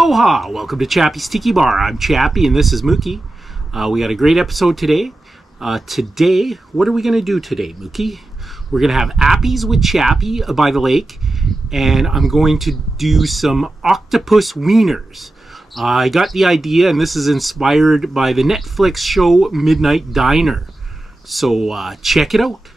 Aloha! Welcome to Chappie's Tiki Bar. I'm Chappie and this is Mookie. We got a great episode today. What are we going to do today, Mookie? We're going to have appies with Chappie by the lake, and I'm going to do some octopus wieners. I got the idea, and this is inspired by the Netflix show Midnight Diner. So check it out.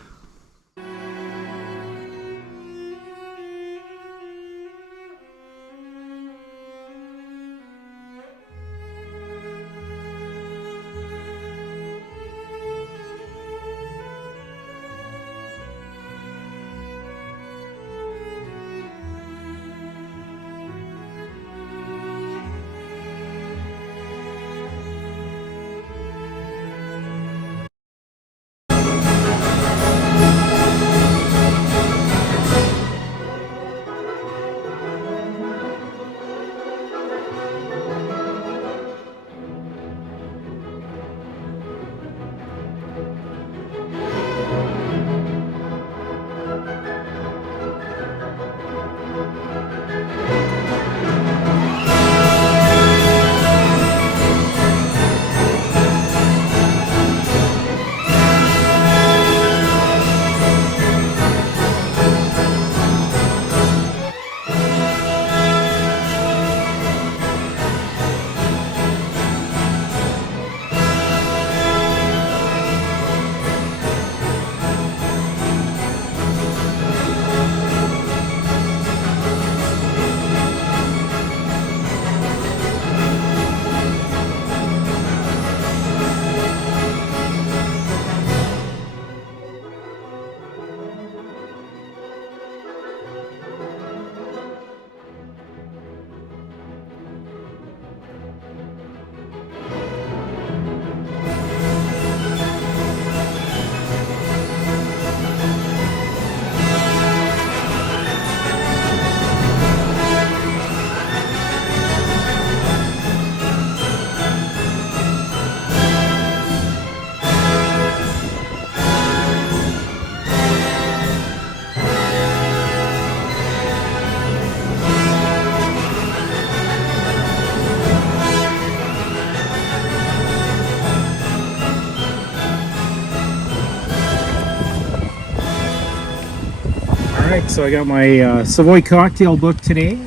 Alright, so I got my Savouy cocktail book today,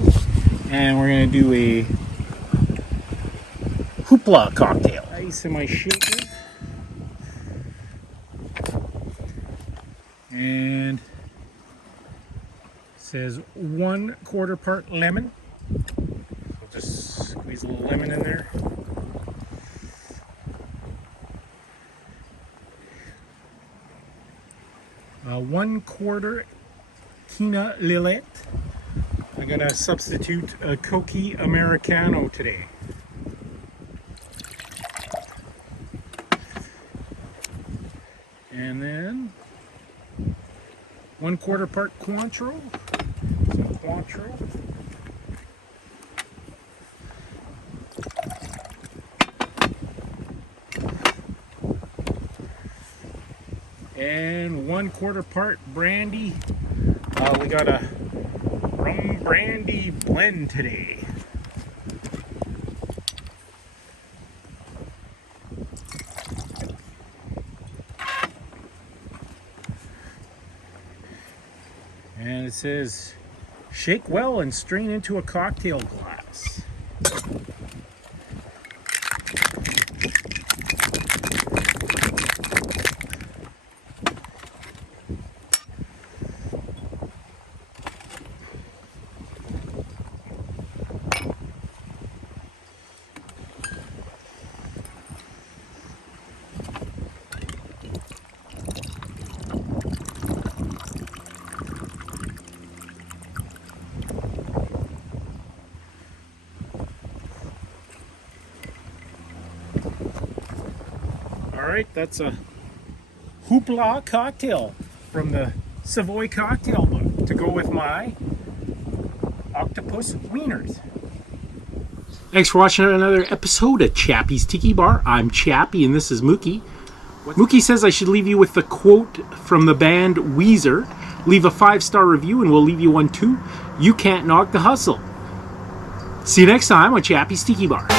and we're going to do a hoopla cocktail. Ice in my shaker, and it says 1/4 part lemon. I'll just squeeze a little lemon in there. One-quarter Quina Lillet. I'm gonna substitute a Cokie Americano today. And then 1/4 part Cointreau. Some Cointreau. And 1/4 part brandy. We got a rum brandy blend today. And it says, shake well and strain into a cocktail glass. Alright, that's a hoopla cocktail from the Savouy cocktail book to go with my octopus wieners. Thanks for watching another episode of Chappie's Tiki Bar. I'm Chappie and this is Mookie. Mookie says I should leave you with the quote from the band Weezer. Leave a 5-star review and we'll leave you one too. You can't knock the hustle. See you next time on Chappy's Tiki Bar.